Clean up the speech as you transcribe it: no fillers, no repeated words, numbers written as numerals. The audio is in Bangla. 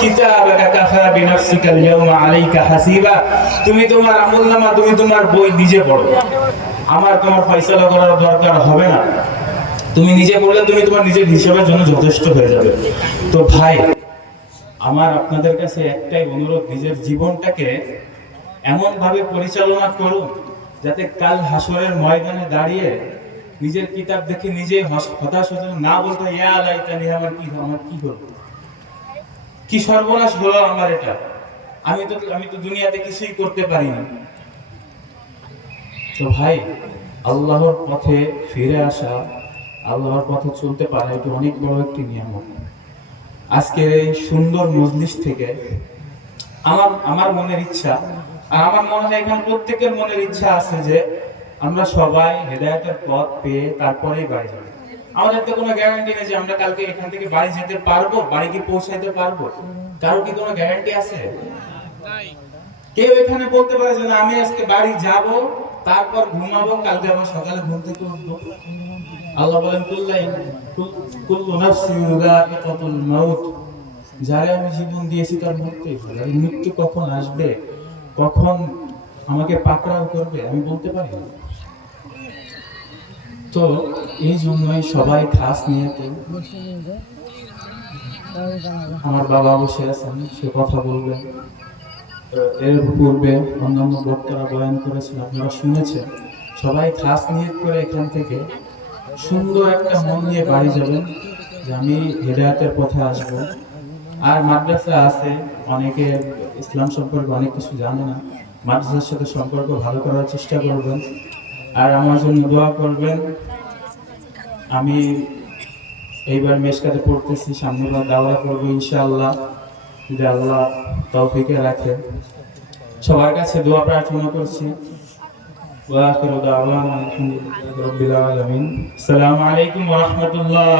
কিতাবাকা কাফা বিনাফসিকা আল-ইয়াওমা আলাইকা হাসিবা। তুমি তোমার আমলনামা, তুমি তোমার বই নিজে পড়ো, আমার তোমার ফয়সালা করার দরকার হবে না। তুমি নিজে পড়লে তুমি তোমার নিজের হিসাবের জন্য যথেষ্ট হয়ে যাবে। তো ভাই আমার আপনাদের কাছে একটাই অনুরোধ, নিজের জীবনটাকে এমন ভাবে পরিচালনা করুন যাতে কাল হাসরের ময়দানে দাঁড়িয়ে নিজের কিতাব দেখে নিজে হতাশ হতে না বলতে, ইয়া লাইতানি, আমার কি হলো, কি সর্বনাশ হলো আমার, এটা আমি তো দুনিয়াতে কিছুই করতে পারি না। তো ভাই আল্লাহর পথে ফিরে আসা, আল্লাহর পথে চলতে পারা, এটা অনেক বড় একটি নিয়ামত। আজকের এই সুন্দর মজলিস থেকে আমার মনের ইচ্ছা, আর আমার মনে হয় এখানে প্রত্যেকের মনের ইচ্ছা আছে যে আমরা সবাই হেদায়েতের পথ পেয়ে তারপরেই বাড়ি যাব। আমাদের তো কোনো গ্যারান্টি নেই যে আমরা কালকে এখান থেকে বাড়ি যেতে পারবো, বাড়ি কি পৌঁছাইতে পারবো। কারো কি কোনো গ্যারান্টি আছে? কেউ এখানে বলতে পারে যে না, আমি আজকে বাড়ি যাব, তারপর ঘুমাবো, কালকে আবার সকালে ঘুম থেকে উঠবো? আল্লাহ বলেন, কুল্লু নাফসিন যায়িকাতুল মাউত, যারে আমি জীবন দিয়েছি তার মৃত্যুই হবে। মৃত্যু কখন আসবে, কখন আমাকে পাকড়াও করবে, আমি বলতে পারি না। তো এই জন্যই সবাই খাস নিয়ে, আমার বাবা বসে আছেন, সে কথা বলবেন। এর পূর্বে অন্যান্য বক্তারা বয়ান করেছেন, আপনারা শুনেছেন। সবাই খাস নিয়ত করে এখান থেকে সুন্দর একটা মন নিয়ে বাড়ি যাবেন যে আমি হেদায়েতের পথে আসব। আর মাদ্রাসা আছে, অনেকে ইসলাম সম্পর্কে অনেক কিছু জানে না, মাদ্রাসার সাথে সম্পর্ক ভালো করার চেষ্টা করবেন। আর আমার জন্য দোয়া করবেন। আমি এইবার মেশকাতে পড়তেছি, সামনেবার দাওয়া করবো ইনশাআল্লাহ, যদি আল্লাহ তৌফিকে রাখে। সবার কাছে দোয়া প্রার্থনা করছি। ওয়া আখিরু দাওয়ানা আলহামদুলিল্লাহি রাব্বিল আলামিন। আসসালামু আলাইকুম ওয়া রাহমাতুল্লাহ।